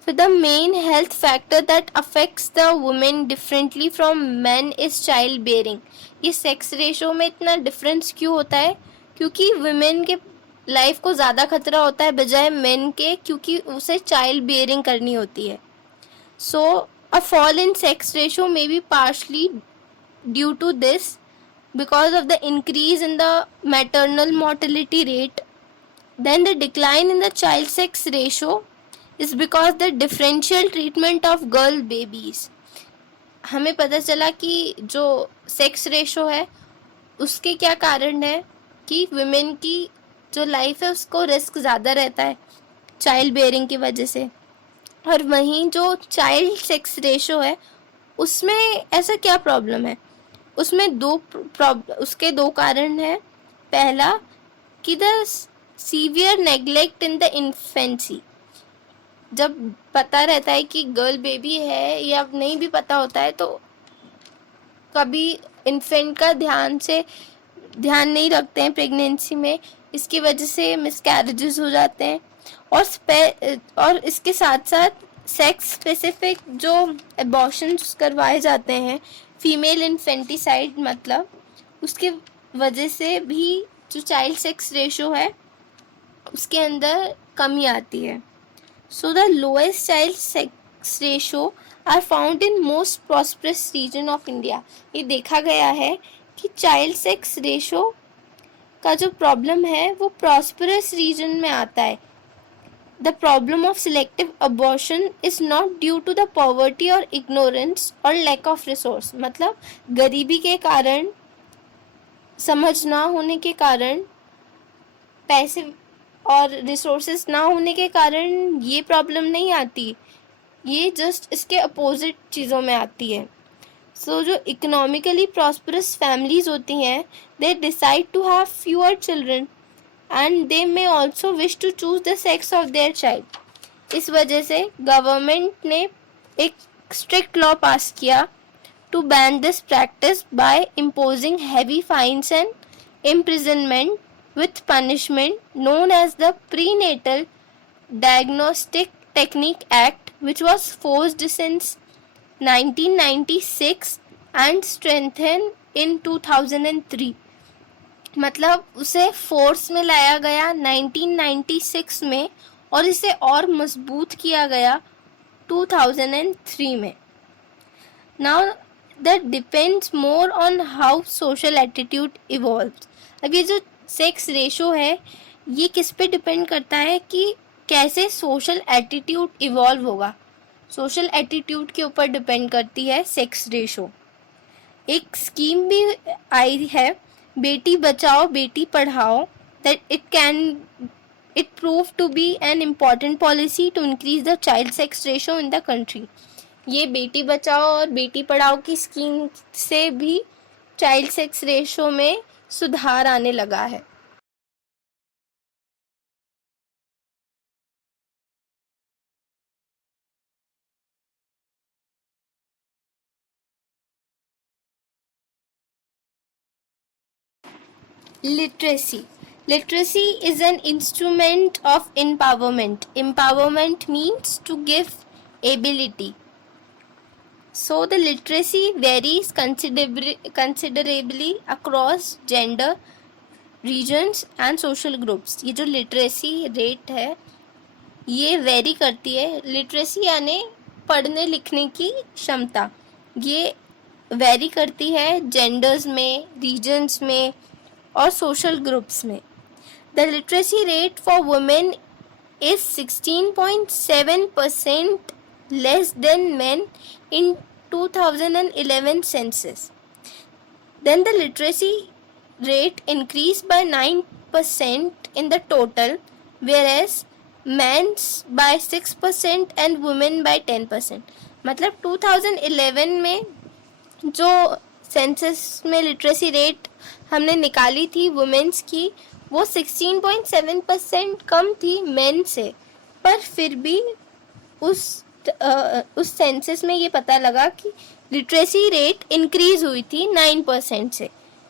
फिर the main health factor that affects the women differently from man is child bearing. ये सेक्स रेशो में इतना डिफरेंस क्यों होता है? क्योंकि वुमेन के लाइफ को ज़्यादा खतरा होता है बजाय मेन के, क्योंकि उसे चाइल्ड बेयरिंग करनी होती है। So a fall in sex ratio may be partially due to this because of the increase in the maternal mortality rate. Then the decline in the child sex ratio is because the differential treatment of girl babies. हमें पता चला कि जो sex ratio है उसके क्या कारण है कि वुमेन की जो लाइफ है उसको रिस्क ज़्यादा रहता है चाइल्ड बेयरिंग की वजह से, और वहीं जो चाइल्ड सेक्स रेशो है उसमें ऐसा क्या प्रॉब्लम है? उसमें उसके दो कारण हैं। पहला कि the severe neglect in the infancy, जब पता रहता है कि गर्ल बेबी है या नहीं भी पता होता है तो कभी इन्फेंट का ध्यान नहीं रखते हैं प्रेगनेंसी में, इसकी वजह से मिसकैरेजेस हो जाते हैं। और इसके साथ साथ सेक्स स्पेसिफिक जो एबॉर्शंस करवाए जाते हैं, फीमेल इन्फेंटिसाइड मतलब, उसके वजह से भी जो चाइल्ड सेक्स रेशो है उसके अंदर कमी आती है। So the lowest child sex ratio are found in most prosperous region of India. ये देखा गया है कि चाइल्ड सेक्स रेशो का जो प्रॉब्लम है वो प्रॉस्परस रीजन में आता है। The problem of selective abortion is not due to the poverty or ignorance or lack of resource। मतलब गरीबी के कारण, समझ ना होने के कारण, पैसे और रिसोर्सेस ना होने के कारण ये प्रॉब्लम नहीं आती, ये जस्ट इसके अपोजिट चीज़ों में आती है। सो जो इकोनॉमिकली प्रॉस्परस फैमिलीज होती हैं they decide to have fewer children and they may also wish to choose the sex of their child। इस वजह से गवर्नमेंट ने एक स्ट्रिक्ट लॉ पास किया to ban this practice by imposing heavy fines and imprisonment with punishment known as the Prenatal Diagnostic Technique Act, which was forced since 1996 and strengthened in 2003। मतलब उसे force में लाया गया 1996 में और इसे और मजबूत किया गया 2003 में। Now that depends more on how social attitude evolves. अब ये जो सेक्स रेशो है ये किस पे डिपेंड करता है कि कैसे सोशल एटीट्यूड इवॉल्व होगा। सोशल एटीट्यूड के ऊपर डिपेंड करती है सेक्स रेशो। एक स्कीम भी आई है Beti Bachao Beti Padhao, that it proved to be an important policy to increase the child sex ratio in the country। ये बेटी बचाओ और बेटी पढ़ाओ की स्कीम से भी चाइल्ड सेक्स रेशो में सुधार आने लगा है। Literacy. Literacy is an instrument of empowerment. Empowerment means to give ability. So the literacy varies considerably across gender, regions and social groups. ये जो literacy rate है ये वेरी करती है। लिटरेसी यानी पढ़ने लिखने की क्षमता, ये वेरी करती है जेंडर्स में, रीजन्स में और सोशल ग्रुप्स में। The literacy rate for women is 16.7% less than main in 2011 census. Then the literacy rate increased by 9% in the total, whereas men's by 6% and women by 10%. मतलब 2011 में जो census में literacy rate हमने निकाली थी women's की, वो 16.7% कम थी मेन से, पर फिर भी उस सेंसस में ये पता लगा कि लिटरेसी रेट इंक्रीज हुई थी 9% से,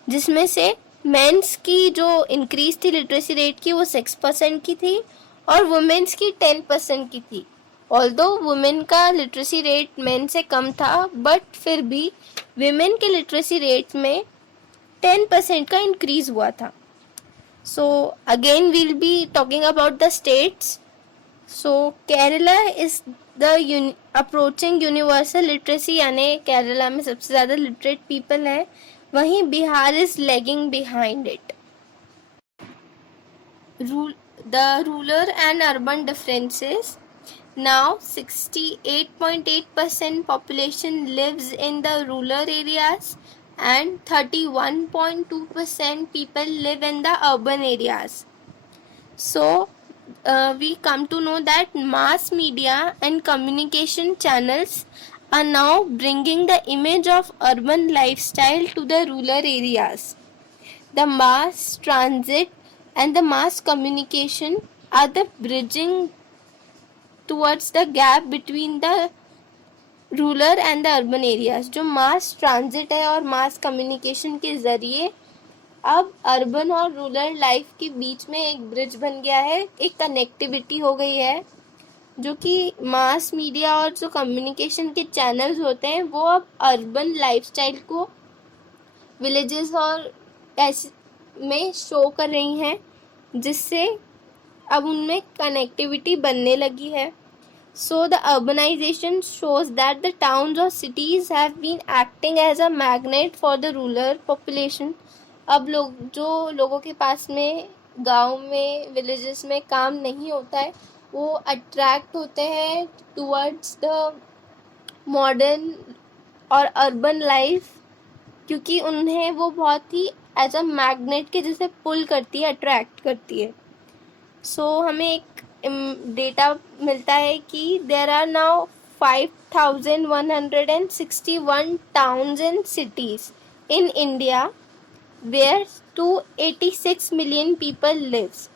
जिसमें से मेंस की जो इंक्रीज थी लिटरेसी रेट की वो 6% की थी और वुमेन्स की 10% की थी। ऑल्दो वुमेन का लिटरेसी रेट मेन से कम था, बट फिर भी विमेन के लिटरेसी रेट में 10% का इंक्रीज हुआ था। So again we'll be talking about the states. So Kerala is the approaching universal literacy, यानी केरला में सबसे ज़्यादा लिटरेट पीपल है, वहीं Bihar is lagging behind it. The rural and urban differences. Now 68.8% population lives in the rural areas and 31.2% people live in the urban areas. So we come to know that mass media and communication channels are now bringing the image of urban lifestyle to the rural areas. The mass transit and the mass communication are the bridging towards the gap between the rural and the urban areas. जो मास transit है और mass communication के ज़रिए अब urban और rural life के बीच में एक ब्रिज बन गया है, एक कनेक्टिविटी हो गई है, जो कि मास मीडिया और जो कम्युनिकेशन के चैनल्स होते हैं वो अब अर्बन लाइफस्टाइल को विलेजेस और ऐसे में शो कर रही हैं, जिससे अब उनमें कनेक्टिविटी बनने लगी है। So the urbanisation shows that the towns और cities have been acting as a magnet for the rural population. अब लोगों के पास में गांव में विलेजेस में काम नहीं होता है, वो अट्रैक्ट होते हैं टूवर्ड्स द मॉडर्न और अर्बन लाइफ, क्योंकि उन्हें वो बहुत ही एज अ मैग्नेट के जैसे पुल करती है, अट्रैक्ट करती है। सो हमें एक डेटा मिलता है कि there are now 5161 towns and cities in India where 286 million people lives.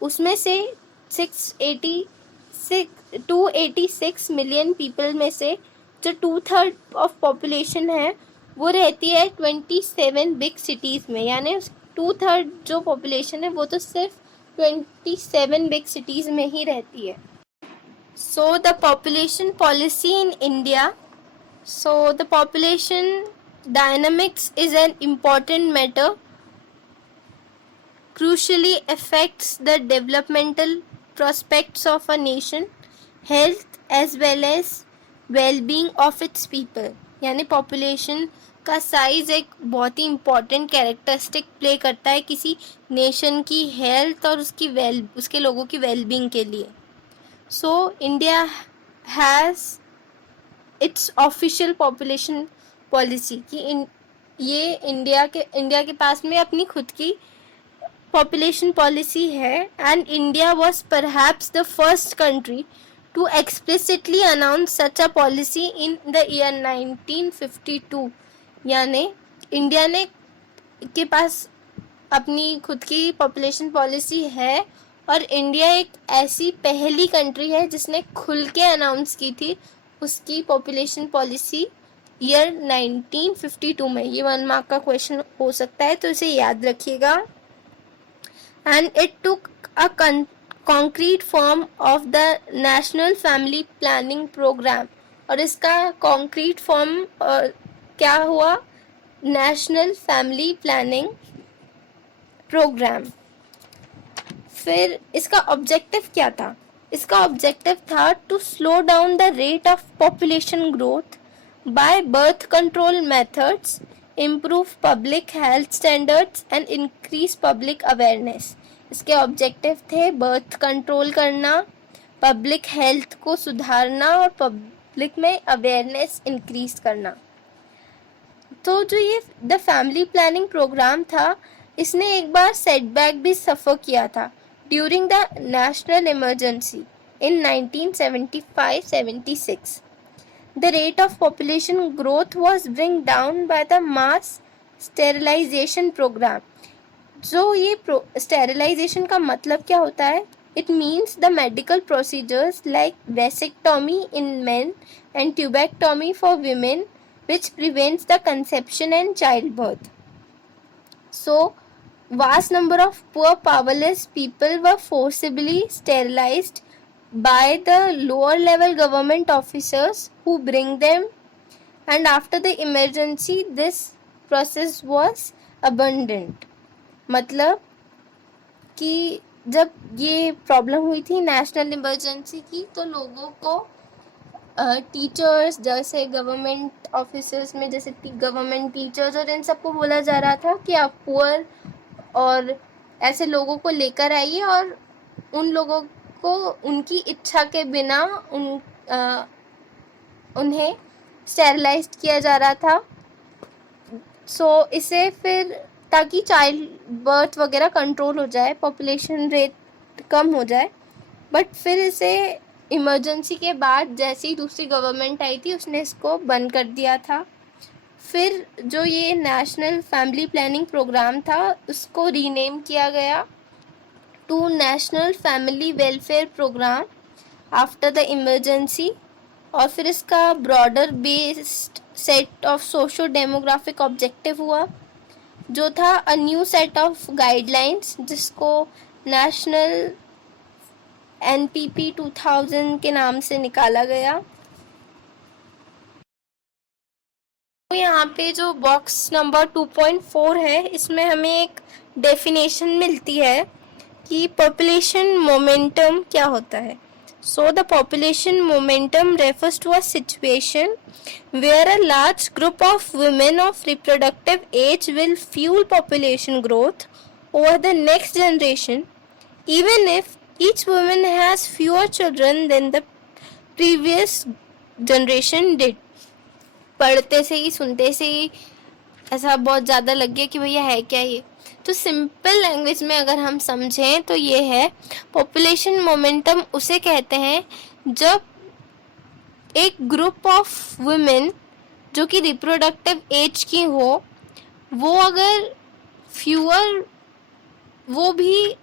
उसमें से 286 मिलियन पीपल में से जो 2/3 ऑफ पॉपुलेशन है वो रहती है 27 बिग सिटीज़ में, यानी 2/3 जो पॉपुलेशन है वो तो सिर्फ 27 बिग सिटीज़ में ही रहती है। So the population policy in India. So the population dynamics is an important matter, crucially affects the developmental prospects of a nation, health as well as well-being of its people। यानी population का size एक बहुत ही important characteristic play करता है किसी nation की health और उसके लोगों की वेलबींग के लिए। So India has its official population policy कि ये इंडिया के पास में अपनी खुद की पॉपुलेशन पॉलिसी है, and India was perhaps the first country to explicitly announce such a policy in the year 1952. यानी इंडिया ने के पास अपनी खुद की पॉपुलेशन पॉलिसी है और इंडिया एक ऐसी पहली कंट्री है जिसने खुल के अनाउंस की थी उसकी पॉपुलेशन पॉलिसी ईयर 1952 में। ये 1 मार्क का क्वेश्चन हो सकता है, तो इसे याद रखिएगा। And it took a concrete form of the National Family Planning Program, और इसका concrete form क्या हुआ? National Family Planning Program। फिर इसका ऑब्जेक्टिव क्या था? इसका ऑब्जेक्टिव था to slow down the rate of population growth by birth control methods, improve public health standards and increase public awareness. इसके ऑब्जेक्टिव थे बर्थ कंट्रोल करना, पब्लिक हेल्थ को सुधारना और पब्लिक में अवेयरनेस इंक्रीज करना। तो जो ये द फैमिली प्लानिंग प्रोग्राम था, इसने एक बार सेटबैक भी सफ़र किया था during the national emergency in 1975-76। The rate of population growth was bring down by the mass sterilization program। जो ये sterilization का मतलब क्या होता है? It means the medical procedures like vasectomy in men and tubectomy for women, which prevents the conception and childbirth. So, vast number of poor powerless people were forcibly sterilized by the lower level government officers who bring them, and after the emergency this process was abandoned। मतलब कि जब ये problem हुई थी national emergency की, तो लोगों को टीचर्स जैसे गवर्नमेंट ऑफिसर्स में जैसे गवर्नमेंट टीचर्स और इन सबको बोला जा रहा था कि आप पुअर और ऐसे लोगों को लेकर आइए, और उन लोगों को उनकी इच्छा के बिना उन्हें स्टेरिलाइज किया जा रहा था। सो इसे फिर ताकि चाइल्ड बर्थ वगैरह कंट्रोल हो जाए, पॉपुलेशन रेट कम हो जाए। बट फिर इसे इमरजेंसी के बाद जैसे ही दूसरी गवर्नमेंट आई थी उसने इसको बंद कर दिया था। फिर जो ये नेशनल फैमिली प्लानिंग प्रोग्राम था उसको रीनेम किया गया to national family welfare programme after the emergency. और फिर इसका broader based set of socio demographic objective हुआ जो था a new set of guidelines, जिसको नेशनल NPP 2000 के नाम से निकाला गया। तो यहाँ पे जो बॉक्स नंबर 2.4 है, इसमें हमें एक डेफिनेशन मिलती है कि पॉपुलेशन मोमेंटम क्या होता है। So the population momentum refers to a situation where a large group of women of reproductive age will fuel population growth over the next generation, even if each woman has fewer children than the previous generation did। पढ़ते से ही सुनते से ही ऐसा बहुत ज़्यादा लग गया कि भैया है क्या ये। तो सिंपल लैंग्वेज में अगर हम समझें तो ये है, पॉपुलेशन मोमेंटम उसे कहते हैं जब एक ग्रुप ऑफ वुमेन जो कि रिप्रोडक्टिव एज की हो, वो अगर फ्यूअर, वो भी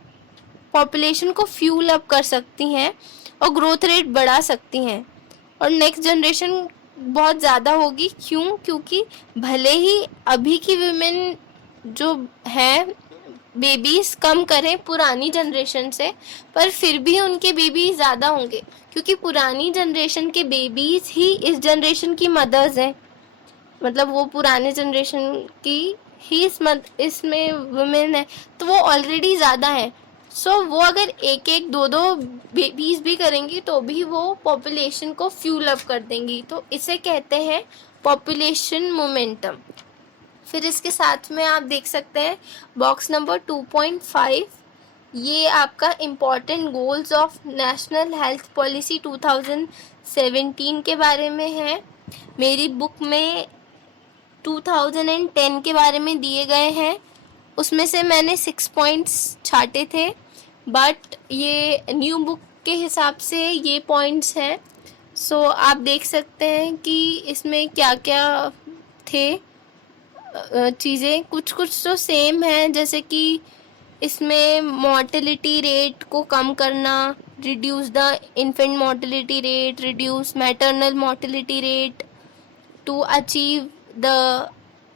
पॉपुलेशन को फ्यूल अप कर सकती हैं और ग्रोथ रेट बढ़ा सकती हैं, और नेक्स्ट जनरेशन बहुत ज़्यादा होगी। क्यों? क्योंकि भले ही अभी की वुमेन जो हैं बेबीज़ कम करें पुरानी जनरेशन से, पर फिर भी उनके बेबी ज़्यादा होंगे, क्योंकि पुरानी जनरेशन के बेबीज़ ही इस जनरेशन की मदर्स हैं। मतलब वो पुराने जनरेशन की ही इसमें वुमेन है, तो वो ऑलरेडी ज़्यादा है। सो वो अगर एक एक दो दो बेबीज़ भी करेंगी तो भी वो पॉपुलेशन को फ्यूल अप कर देंगी। तो इसे कहते हैं पॉपुलेशन मोमेंटम। फिर इसके साथ में आप देख सकते हैं बॉक्स नंबर 2.5, ये आपका important goals of national health policy 2017 के बारे में है। मेरी बुक में 2010 के बारे में दिए गए हैं, उसमें से मैंने 6 पॉइंट्स छाटे थे, बट ये न्यू बुक के हिसाब से ये पॉइंट्स हैं। सो आप देख सकते हैं कि इसमें क्या क्या थे चीज़ें। कुछ कुछ तो सेम है, जैसे कि इसमें मोर्टेलिटी रेट को कम करना, reduce the infant mortality rate, reduce maternal mortality rate to achieve the,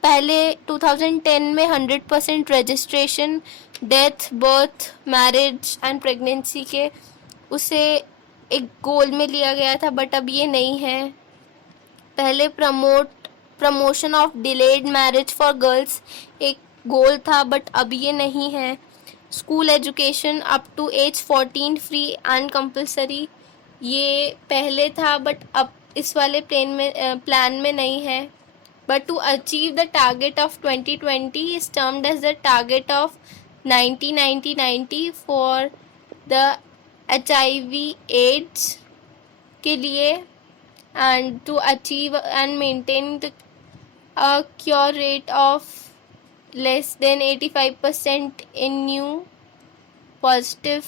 पहले 2010 में 100% registration death, birth, marriage and pregnancy के उसे एक गोल में लिया गया था, बट अब ये नहीं है। पहले promotion of delayed marriage for girls एक गोल था, बट अब ये नहीं है। School education up to age 14 free and compulsory, ये पहले था बट अब इस वाले प्लान में नहीं है। But to achieve the target of 2020 is termed as the target of 90-90-90 for the HIV AIDS के लिए, and to achieve and maintain a cure rate of less than 85% in new positive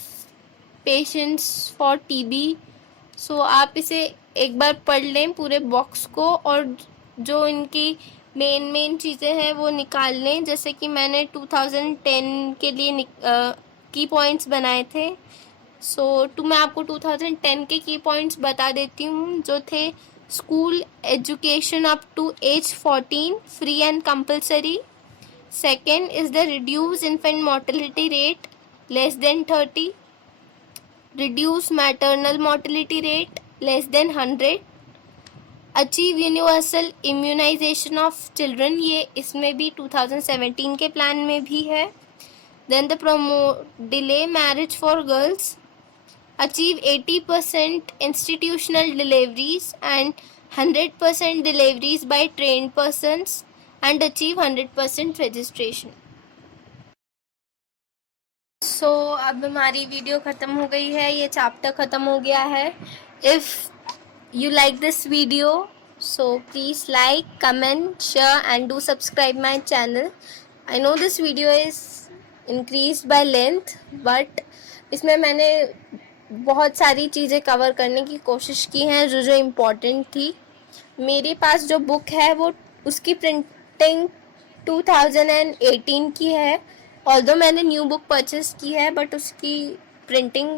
patients for TB। सो आप इसे एक बार पढ़ लें पूरे box को, और जो इनकी मेन चीज़ें हैं वो निकाल लें। जैसे कि मैंने 2010 के लिए की पॉइंट्स बनाए थे। मैं आपको 2010 के की पॉइंट्स बता देती हूँ, जो थे school education up to age 14 free and compulsory. Second is the reduce infant mortality rate less than 30, reduce maternal mortality rate less than 100, achieve universal immunisation of children, ये इसमें भी 2017 के प्लान में भी है। Then the delay marriage for girls, achieve 80% institutional deliveries and 100% deliveries by trained persons and achieve 100% registration। अब हमारी video ख़त्म हो गई है, ये चैप्टर ख़त्म हो गया है। If you like this video please like, comment, share and do subscribe my channel। I know this video is increased by length, but इसमें मैंने बहुत सारी चीज़ें कवर करने की कोशिश की हैं जो इम्पोर्टेंट थी। मेरे पास जो बुक है वो उसकी प्रिंटिंग 2018 की है, ऑल्दो मैंने न्यू बुक परचेस की है, बट उसकी प्रिंटिंग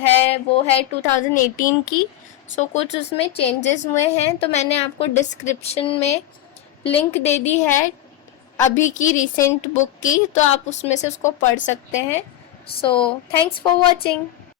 है वो है 2018 की। कुछ उसमें चेंजेस हुए हैं, तो मैंने आपको डिस्क्रिप्शन में लिंक दे दी है अभी की रिसेंट बुक की, तो आप उसमें से उसको पढ़ सकते हैं। Thanks for watching.